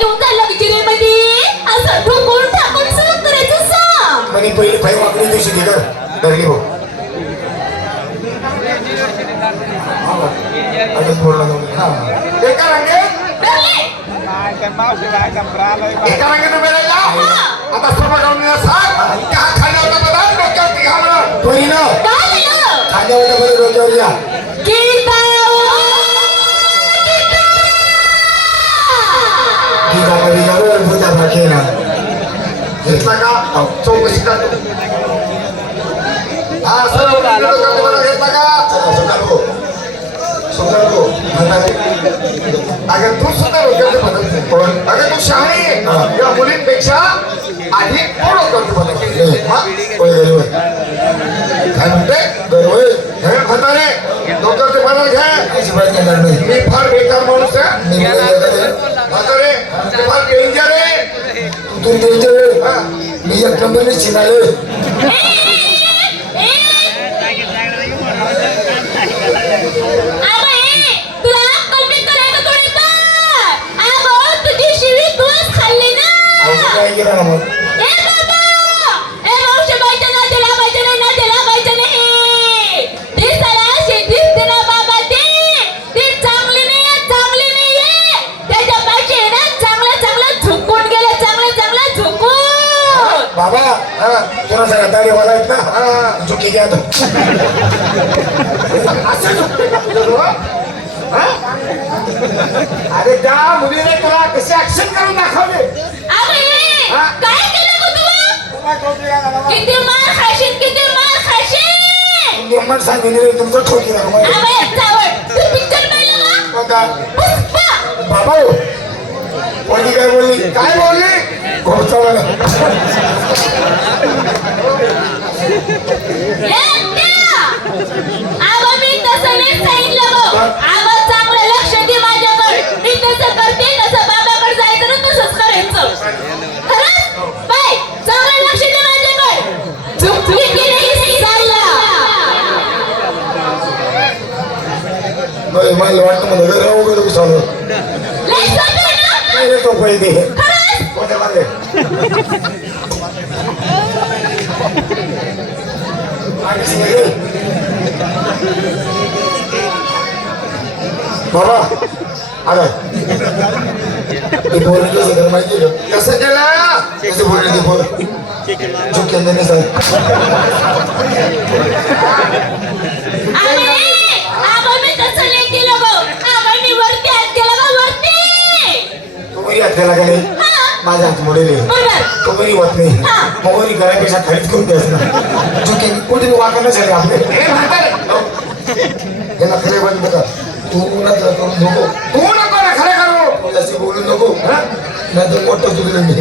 घेऊन चालला विचारेमध्ये असं ठोकून टाकून सहन करायचं सांग म्हणे पहिली पाय वाकडी दिवशी दे कर धरली भाऊ. अजून बोलला जाऊ हा. एका रांगेत धरले. एका रांगेत उभे राहिला आता सर्व गावून सांग त्या खाण्यावर डोक्यावरती ना? डोक्यावर या. घेतला का चौकशी करतो. हा सर्व डोक्यावरती बदल घेतला का सुधार हो सुधार हो अगं तू सुद्धा डोक्यावरती बदल कोण अगं तू शहाणी आहे. या मुलींपेक्षा अधिक कोण डोक्यावरती बदल केले काय म्हणते गर्व हे म्हातारे बदल घ्या. मी फार बेकार माणूस आहे. म्हातारे खाल्ली ना. काय केलं ना मग? बाबा हा. तुला जरा दाढी आहेत ना हा. चुकी घ्या आता असं झुकते का तुझं डोळं? हा? अरे त्या मुलीने तुला कशी ऍक्शन करून दाखवले हा? काय केलं गं तू? किती मार खाशील, किती मार खाशील? नियमन सांगितले तुमचं ठोकी तू picture पाहिलं! बाबा हो. कोणी काय बोलली? काय बोलली? मला वाटतं म्हणलं घर वगैरे उसावलं तो पहिले. बाबा अरे ते माहिती कसं केलं? कसं ते बोल? चुक केलं नाही सर तू वरी हात केला का नाही हा, माझा हात मोडेल. तो वरी होत नाही. मग वरी घरापेक्षा खालीच करून द्यायचं ना. चुकी. कुठे वाकणं झाले आपले. हे याला खरे बंद कर. तू नंतर करून नको. तू नको ना खरं करू. तू असे बोलू नको. नाही तर मोठं तुझं मी